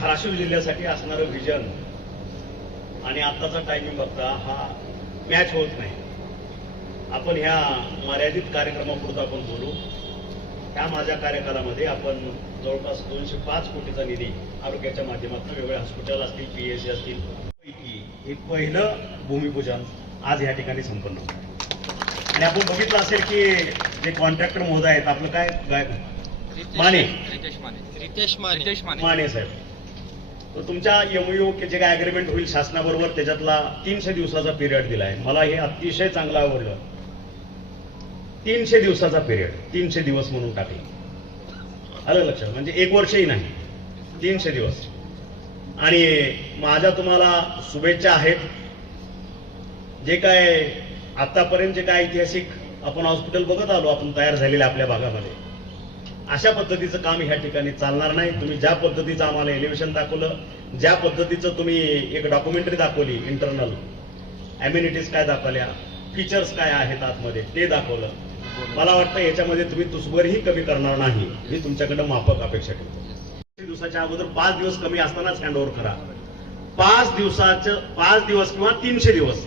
धाराशिव जिल्ह्यासाठी असणारं विजन आणि आत्ताचा टायमिंग बघता हा मॅच होत नाही. आपण ह्या मर्यादित कार्यक्रमापुरता आपण बोलू. ह्या माझ्या कार्यकालामध्ये आपण जवळपास दोनशे पाच कोटीचा निधी आरोग्याच्या माध्यमातून वेगवेगळे हॉस्पिटल असतील पी एस सी असतील पैकी हे पहिलं भूमिपूजन आज या ठिकाणी संपन्न होतं. आणि आपण बघितलं असेल की जे कॉन्ट्रॅक्टर महोदय आहेत आपलं काय गाय माने. रितेश माने. रितेश माने. रितेश माने. माने साहेब. तुमच्या एमओयू जे काय अग्रीमेंट होईल शासनाबरोबर त्याच्यातला तीनशे दिवसाचा पिरियड दिलाय. मला हे अतिशय चांगलं आवडलं. तीनशे दिवसाचा पिरियड तीनशे दिवस म्हणून टाकले. आलं लक्षात? म्हणजे एक वर्षही नाही. तीनशे दिवस. आणि माझ्या तुम्हाला शुभेच्छा आहेत. जे काय आतापर्यंत जे काय ऐतिहासिक आपण हॉस्पिटल बघत आलो आपण तयार झालेले आपल्या भागामध्ये. अशा पद्धतीचं काम ह्या ठिकाणी चालणार नाही. तुम्ही ज्या पद्धतीचं आम्हाला एलिव्हेशन दाखवलं ज्या पद्धतीचं तुम्ही एक डॉक्युमेंटरी दाखवली इंटरनल अम्युनिटीज काय दाखवल्या फीचर्स काय आहेत आतमध्ये ते दाखवलं. मला वाटतं याच्यामध्ये तुम्ही तुसभरही कमी करणार नाही. मी तुमच्याकडे माफक अपेक्षा ठेवतो. दिवसाच्या अगोदर पाच दिवस कमी असतानाच हँड ओव्हर करा. पाच दिवसाचं पाच दिवस किंवा तीनशे दिवस.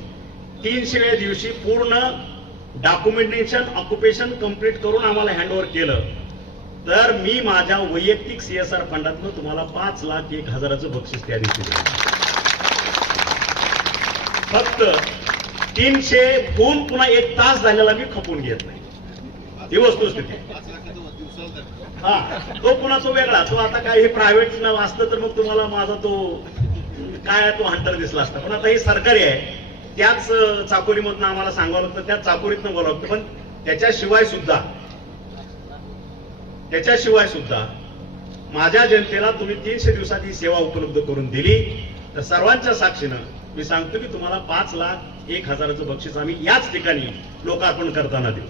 तीनशे दिवशी पूर्ण डॉक्युमेंटेशन ऑक्युपेशन कंप्लीट करून आम्हाला हँड ओव्हर केलं. तर मी माझ्या वैयक्तिक सीएसआर फंडातनं तुम्हाला पाच लाख एक हजाराचं बक्षीस त्या दिवशी फक्त तीनशे दोन पुन्हा एक तास झालेला मी खपून घेत नाही. ही वस्तुस्थिती. हा तो पुन्हा तो वेगळा तो आता काय हे प्रायव्हेट नाव असतं तर मग तुम्हाला माझा तो काय तो हंटर दिसला असता. पण आता हे सरकारी आहे. त्याच अं, चाकोरीमधनं आम्हाला सांगावं लागतं त्याच चाकोरीतनं बोलावं लागतं. पण त्याच्याशिवाय सुद्धा त्याच्याशिवाय सुद्धा माझ्या जनतेला तुम्ही तीनशे दिवसात ही सेवा उपलब्ध करून दिली. तर सर्वांच्या साक्षीनं मी सांगतो की तुम्हाला पाच लाख एक हजाराचं बक्षीस आम्ही याच ठिकाणी लोकार्पण करताना देऊ.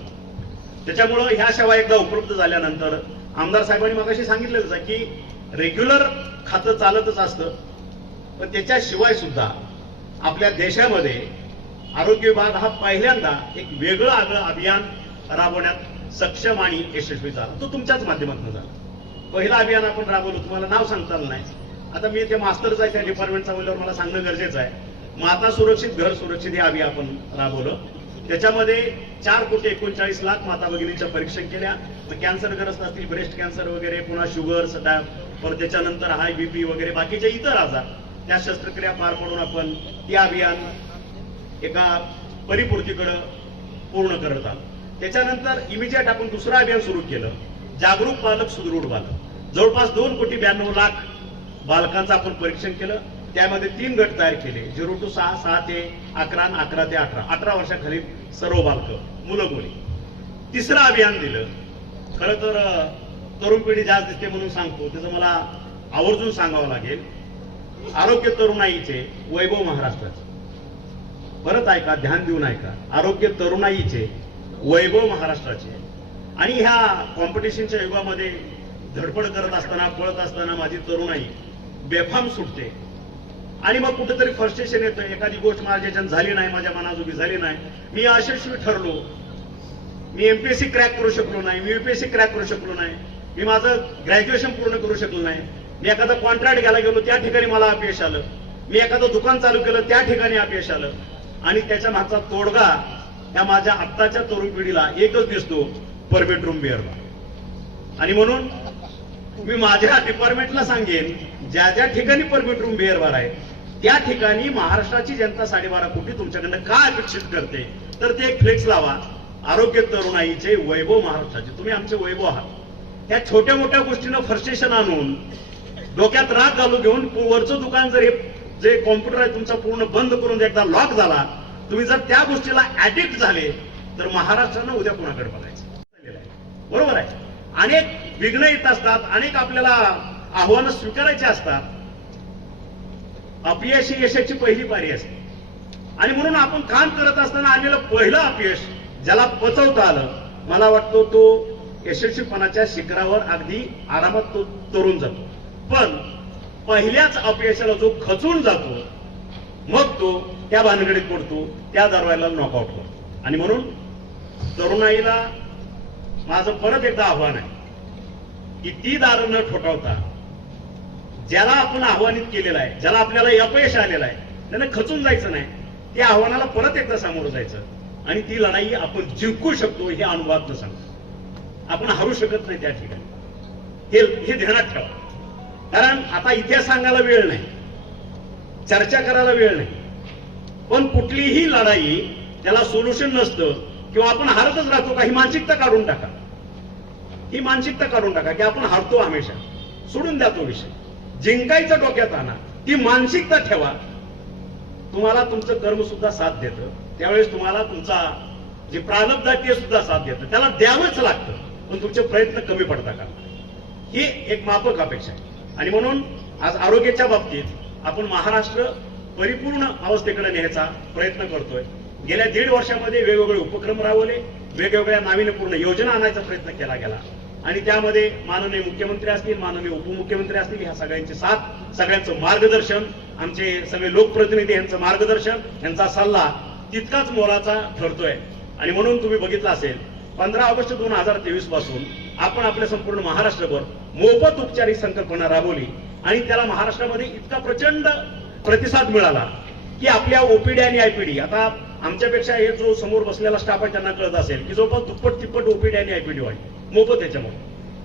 त्याच्यामुळं ह्या सेवा एकदा उपलब्ध झाल्यानंतर आमदार साहेबांनी मगाशी सांगितलेलंच आहे की रेग्युलर खातं चालतच असतं. पण त्याच्याशिवाय सुद्धा आपल्या देशामध्ये आरोग्य विभाग हा पहिल्यांदा एक वेगळं आगळं अभियान राबवण्यात सक्षम आणि यशस्वी झाला. तो तुमच्याच माध्यमातून झाला. पहिलं अभियान आपण राबवलो तुम्हाला नाव सांगता आलं नाही. आता मी ते मास्टरच आहे त्या डिपार्टमेंटचा म्हणल्यावर मला सांगणं गरजेचं आहे. माता सुरक्षित घर सुरक्षित हे अभियान आपण राबवलं. त्याच्यामध्ये चार कोटी एकोणचाळीस लाख माता भगिनीच्या परीक्षण केल्या. कॅन्सरग्रस्त असतील ब्रेस्ट कॅन्सर वगैरे पुन्हा शुगर सध्या परत त्याच्यानंतर हाय बीपी वगैरे बाकीचे इतर आजार. त्या शस्त्रक्रिया पार पडून आपण ते अभियान एका परिपूर्तीकडं पूर्ण करत आहोत त्याच्यानंतर इमिजिएट आपण दुसरं अभियान सुरू केलं. जागरूक पालक सुदृढ बालक जवळपास दोन कोटी ब्याण्णव लाख बालकांचं आपण परीक्षण केलं. त्यामध्ये तीन गट तयार केले. झिरो टू सहा सहा ते अकरा अकरा ते अठरा. अठरा वर्षाखाली सर्व बालक मुलं मुली तिसरं अभियान दिलं. खरं तर तरुण पिढी जास्त दिसते म्हणून सांगतो. त्याचं मला आवर्जून सांगावं लागेल. आरोग्य तरुणाईचे वैभव महाराष्ट्राचे. परत ऐका ध्यान देऊन ऐका. आरोग्य तरुणाईचे वैभव महाराष्ट्राचे. आणि ह्या कॉम्पिटिशनच्या युगामध्ये धडपड करत असताना पळत असताना माझी तरुणाई बेफाम सुटते. आणि मग कुठेतरी फ्रस्ट्रेशन येतं एखादी गोष्ट माझ्याच्यान झाली नाही माझ्या मनाजोगी झाली नाही. मी यशस्वी ठरलो. मी एमपीएससी क्रॅक करू शकलो नाही. मी युपीएससी क्रॅक करू शकलो नाही. मी माझं ग्रॅज्युएशन पूर्ण करू शकलो नाही. मी एखादा कॉन्ट्रॅक्ट घ्यायला गेलो त्या ठिकाणी मला अपयश आलं. मी एखादं दुकान चालू केलं त्या ठिकाणी अपयश आलं. आणि त्याच्या मागचा तोडगा या माझ्या आत्ताच्या तरुण पिढीला एकच दिसतो पर बेडरूम बिअरला आणि म्हणून मी माझ्या डिपार्टमेंटला सांगेन ज्या ज्या ठिकाणी पर बेडरूम बिअरवर आहे त्या ठिकाणी महाराष्ट्राची जनता साडेबारा कोटी तुमच्याकडनं काय अपेक्षित करते? तर ते एक फ्लेक्स लावा. आरोग्य तरुणाईचे वैभव महाराष्ट्राचे. तुम्ही आमचे वैभव आहात. त्या छोट्या मोठ्या गोष्टीनं फ्रस्ट्रेशन आणून डोक्यात राग घालू घेऊन वरचं दुकान जर हे जे कॉम्प्युटर आहे तुमचा पूर्ण बंद करून एकदा लॉक झाला तुम्ही जर त्या गोष्टीला ऍडिक्ट झाले तर महाराष्ट्रानं उद्या कोणाकडे बघायचं? बरोबर आहे. अनेक विघ्न येत असतात अनेक आपल्याला आव्हानं स्वीकारायची असतात. अपयश ही यशाची पहिली पारी असते. आणि म्हणून आपण काम करत असताना आलेलं पहिलं अपयश ज्याला पचवता आलं मला वाटतो तो यशस्वीपणाच्या शिखरावर अगदी आरामात तो तरुण जातो. पण पहिल्याच अपयशाला जो खचून जातो मग तो त्या भानगडीत पडतो त्या दरवाजाला नॉकआउट करतो. आणि म्हणून तरुणाईला माझं परत एकदा आव्हान आहे की ती दारं न ठोठावता ज्याला आपण आव्हानित केलेलं आहे ज्याला आपल्याला अपयश आलेलं आहे त्यानं खचून जायचं नाही त्या आव्हानाला परत एकदा सामोरं जायचं. आणि ती लढाई आपण जिंकू शकतो हे अनुभवातनं सांगतो. आपण हरू शकत नाही त्या ठिकाणी. हे हे ध्यानात ठेवा. कारण आता इतिहास सांगायला वेळ नाही. चर्चा करायला वेळ नाही. पण कुठलीही लढाई त्याला सोल्युशन नसतं किंवा आपण हारतच राहतो का ही मानसिकता काढून टाका. ही मानसिकता काढून टाका की आपण हारतो हमेशा. सोडून द्या तो विषय. जिंकायचं डोक्यात आणा. ती मानसिकता ठेवा. तुम्हाला तुमचं कर्म सुद्धा साथ देतं. त्यावेळेस तुम्हाला तुमचा जे प्रारब्ध आहे ते सुद्धा साथ देतं. त्याला द्यावंच लागतं. पण तुमचे प्रयत्न कमी पडता का? ही एक मापक अपेक्षा आहे. आणि म्हणून आज आरोग्याच्या बाबतीत आपण महाराष्ट्र परिपूर्ण अवस्थेकडे न्यायचा प्रयत्न करतोय. गेल्या दीड वर्षामध्ये वेगवेगळे उपक्रम राबवले वेगवेगळ्या नाविन्यपूर्ण योजना आणायचा प्रयत्न केला गेला. आणि त्यामध्ये माननीय मुख्यमंत्री असतील माननीय उपमुख्यमंत्री असतील ह्या सगळ्यांची साथ सगळ्यांचं मार्गदर्शन आमचे सगळे लोकप्रतिनिधी यांचं मार्गदर्शन यांचा सल्ला तितकाच मोलाचा ठरतोय. आणि म्हणून तुम्ही बघितलं असेल पंधरा ऑगस्ट दोन हजार तेवीसपासून आपण आपल्या संपूर्ण महाराष्ट्रभर मोफत उपचार ही संकल्पना राबवली. आणि त्याला महाराष्ट्रामध्ये इतका प्रचंड प्रतिसाद मिळाला की आपल्या ओपीडी आणि आयपीडी आता आमच्यापेक्षा हे जो समोर बसलेला स्टाफ आहे त्यांना कळत असेल की जवळपास दुप्पट तिप्पट ओपीडी आणि आयपीडी वाढली मोफत त्याच्यामुळे.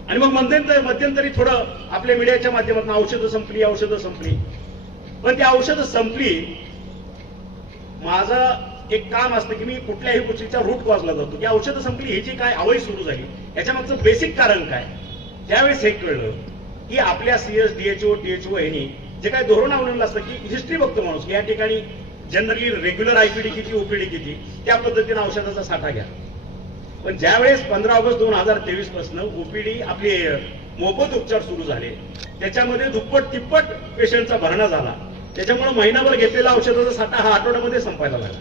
आणि मग मध्यंतरी मध्यंतरी थोडं आपल्या मीडियाच्या माध्यमातून औषधं संपली औषधं संपली. पण ती औषधं संपली माझं एक काम असतं की मी कुठल्याही गोष्टीच्या रूट कॉजला जातो. की औषधं संपली ह्याची काय आवई सुरू झाली? याच्या मागचं बेसिक कारण काय? त्यावेळेस हे कळलं. की आपल्या सीएस डीएचओ टीएचओ यांनी जे काय धोरण आवडलं असतं की हिस्ट्री बघतो माणूस. या ठिकाणी जनरली रेग्युलर आयपीडी किती ओपीडी किती त्या पद्धतीने औषधाचा साठा घ्या. पण ज्यावेळेस पंधरा ऑगस्ट दोन हजार तेवीसपासून ओपीडी आपले मोफत उपचार सुरू झाले त्याच्यामध्ये दुप्पट तिप्पट पेशंटचा भरणा झाला. त्याच्यामुळे महिनाभर घेतलेला औषधाचा साठा हा आठवड्यामध्ये संपायला लागला.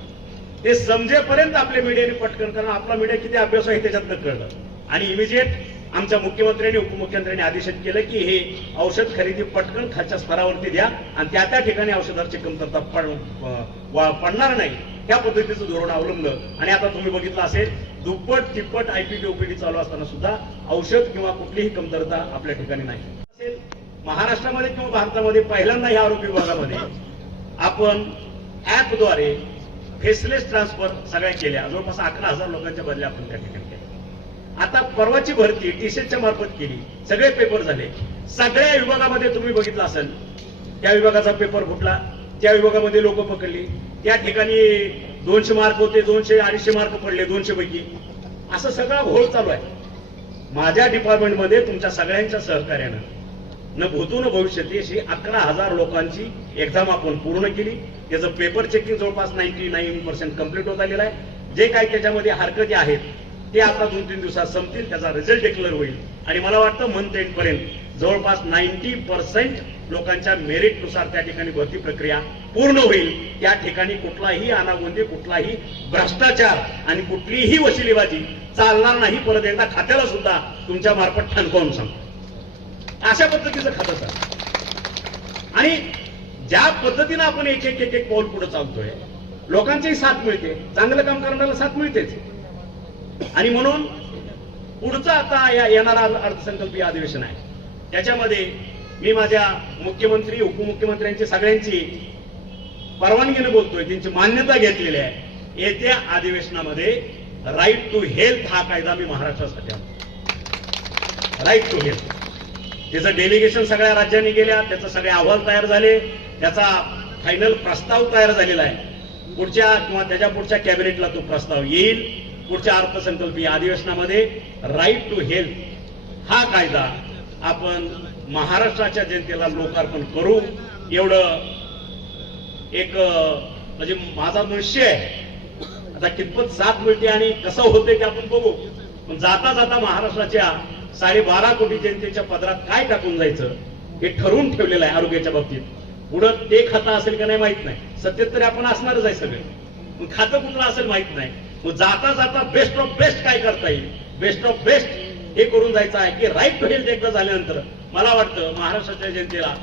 ते समजेपर्यंत आपल्या मीडियाने पटकन कारण आपला मीडिया किती अभ्यास आहे त्याच्यातनं कळलं. आणि इमिजिएट आमच्या मुख्यमंत्र्यांनी उपमुख्यमंत्र्यांनी आदेशित केलं की हे औषध खरेदी पटकन खालच्या स्तरावरती द्या आणि त्या त्या ठिकाणी औषधाची कमतरता पड- पडणार नाही. त्या पद्धतीचं धोरण अवलंबलं. आणि आता तुम्ही बघितलं असेल दुप्पट तिप्पट आयपीडी ओपीडी चालू असताना सुद्धा औषध किंवा कुठलीही कमतरता आपल्या ठिकाणी नाही. असेल महाराष्ट्रामध्ये किंवा भारतामध्ये पहिल्यांदा या आरोग्य विभागामध्ये आपण ऍपद्वारे फेसलेस ट्रान्सफर सगळ्या केल्या. जवळपास अकरा हजार लोकांच्या बदल्या आपण त्या ठिकाणी केल्या. आता परवाची भरती टीसीएसच्या मार्फत केली. सगळे पेपर झाले. सगळ्या विभागामध्ये तुम्ही बघितलं असेल त्या विभागाचा पेपर फुटला. त्या विभागामध्ये लोक पकडली. त्या ठिकाणी दोनशे मार्क होते दोनशे अडीचशे मार्क पडले दोनशे पैकी. असं सगळा घोळ चालू आहे. माझ्या डिपार्टमेंटमध्ये तुमच्या सगळ्यांच्या सहकार्यानं न भूतून न भविष्यती अशी अकरा हजार लोकांची एक्झाम आपण पूर्ण केली. त्याचं पेपर चेकिंग जवळपास नाईन्टी नाईन पर्सेंट कंप्लीट होत आलेलं आहे. जे काही त्याच्यामध्ये हरकती आहेत ते आता दोन तीन दिवसात संपतील त्याचा रिझल्ट डिक्लेअर होईल. आणि मला वाटतं मंथ एंड पर्यंत जवळपास नाईन्टी पर्सेंट लोकांच्या मेरिटनुसार त्या ठिकाणी भरती प्रक्रिया पूर्ण होईल. त्या ठिकाणी कुठलाही अनागोंदी कुठलाही भ्रष्टाचार आणि कुठलीही वशिलेबाजी चालणार नाही. परत एकदा खात्याला सुद्धा तुमच्या मार्फत ठणकावून सांगतो. अशा पद्धतीचं खातं सर. आणि ज्या पद्धतीनं आपण एक एक एक एक पाऊल पुढे चालतोय लोकांचीही साथ मिळते. चांगलं काम करण्याला साथ मिळतेच. आणि म्हणून पुढचं आता या येणारा अर्थसंकल्पीय अधिवेशन आहे. त्याच्यामध्ये मी माझ्या मुख्यमंत्री उपमुख्यमंत्र्यांची सगळ्यांची परवानगीने बोलतोय त्यांची मान्यता घेतलेली आहे. येत्या अधिवेशनामध्ये राईट टू हेल्थ हा कायदा मी महाराष्ट्रासाठी आणतो. राईट टू हेल्थ त्याचं डेलिगेशन सगळ्या राज्यांनी गेल्या त्याचा सगळे अहवाल तयार झाले त्याचा फायनल प्रस्ताव तयार झालेला आहे. पुढच्या किंवा त्याच्या पुढच्या कॅबिनेटला तो प्रस्ताव येईल. पुढच्या अर्थसंकल्पीय अधिवेशनामध्ये राईट टू हेल्थ हा कायदा आपण महाराष्ट्राच्या जनतेला लोकार्पण करू. एवढं एक म्हणजे माझा निश्चय आहे. आता कितपत साथ मिळते आणि कसं होते ते आपण बघू. पण जाता जाता महाराष्ट्राच्या साडेबारा कोटी जनतेच्या पदरात काय टाकून जायचं हे ठरवून ठेवलेलं आहे आरोग्याच्या बाबतीत. पुढं ते खातं असेल का नाही माहीत नाही. सत्तेत तरी आपण असणारच आहे सगळे. पण खातं कुठलं असेल माहीत नाही. मग जाता जाता बेस्ट ऑफ बेस्ट काय करता येईल? बेस्ट ऑफ बेस्ट हे करून जायचं आहे की राईट टू हेल्थ एकदा झाल्यानंतर मला वाटतं महाराष्ट्राच्या जनतेला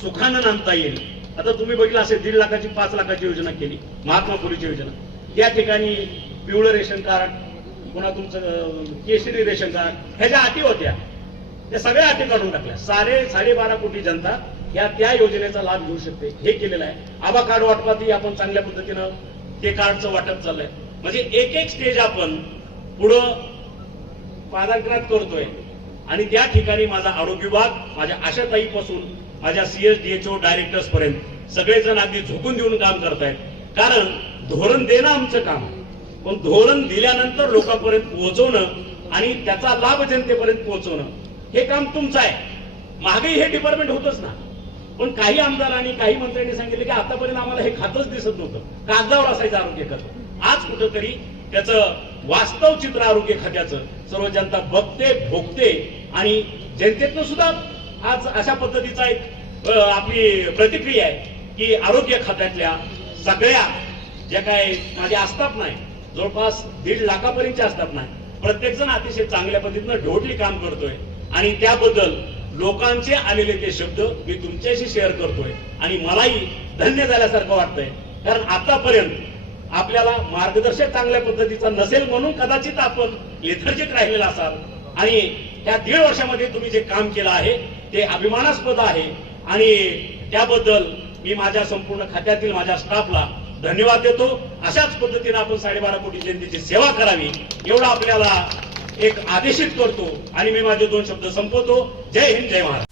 सुखानं नांदता येईल. आता तुम्ही बघितलं असेल दीड लाखाची पाच लाखाची योजना केली महात्मा फुलेची योजना. या ठिकाणी पिवळं रेशन कार्ड पुन्हा तुमचं केशरी रेशन कार्ड ह्याच्या अटी होत्या त्या सगळ्या अटी काढून टाकल्या. साडे साडेबारा कोटी जनता या त्या योजनेचा लाभ घेऊ शकते. हे केलेलं आहे. आबा कार्ड वाटपातही आपण चांगल्या पद्धतीनं ते कार्डचं वाटप चाललंय. म्हणजे एक एक स्टेज आपण पुढं पादांकनात करतोय. आणि त्या ठिकाणी माझा आरोग्य विभाग माझ्या आशाताईपासून माझ्या सीएसडीएचओ डायरेक्टर्स पर्यंत सगळेजण अगदी झोकून देऊन काम करतायत. कारण धोरण देणं आमचं काम आहे. पण धोरण दिल्यानंतर लोकांपर्यंत पोहोचवणं आणि त्याचा लाभ जनतेपर्यंत पोहोचवणं हे काम तुमचं आहे. मागेही हे डिपार्टमेंट होतच ना. पण काही आमदारांनी काही मंत्र्यांनी सांगितलं की आतापर्यंत आम्हाला हे खातच दिसत नव्हतं. कागदावर असायचं आरोग्य खातं. आज कुठंतरी त्याचं वास्तव चित्र आरोग्य खात्याचं सर्व जनता बघते भोगते आणि जनतेतनं सुद्धा आज अशा पद्धतीचा एक आपली प्रतिक्रिया आहे की आरोग्य खात्यातल्या सगळ्या ज्या काय माझ्या आस्थापना आहे जवळपास दीड लाखापर्यंतच्या आस्थापना आहे प्रत्येक जण अतिशय चांगल्या पद्धतीनं ढोटली काम करतोय आणि त्याबद्दल लोकांचे आलेले ते शब्द मी तुमच्याशी शेअर करतोय आणि मलाही धन्य झाल्यासारखं वाटतंय. कारण आतापर्यंत आपल्याला मार्गदर्शक चांगल्या पद्धतीचा नसेल म्हणून कदाचित आपण लेथर्जिक राहिलेला असाल. आणि त्या दीड वर्षामध्ये तुम्ही जे काम केलं आहे ते अभिमानास्पद आहे. आणि त्याबद्दल मी माझ्या संपूर्ण खात्यातील माझ्या स्टाफला धन्यवाद देतो. अशाच पद्धतीने आपण साडेबारा कोटी जनतेची सेवा करावी एवढा आपल्याला एक आदेशित करतो. आणि मी माझे दोन शब्द संपवतो. जय हिंद जय महाराज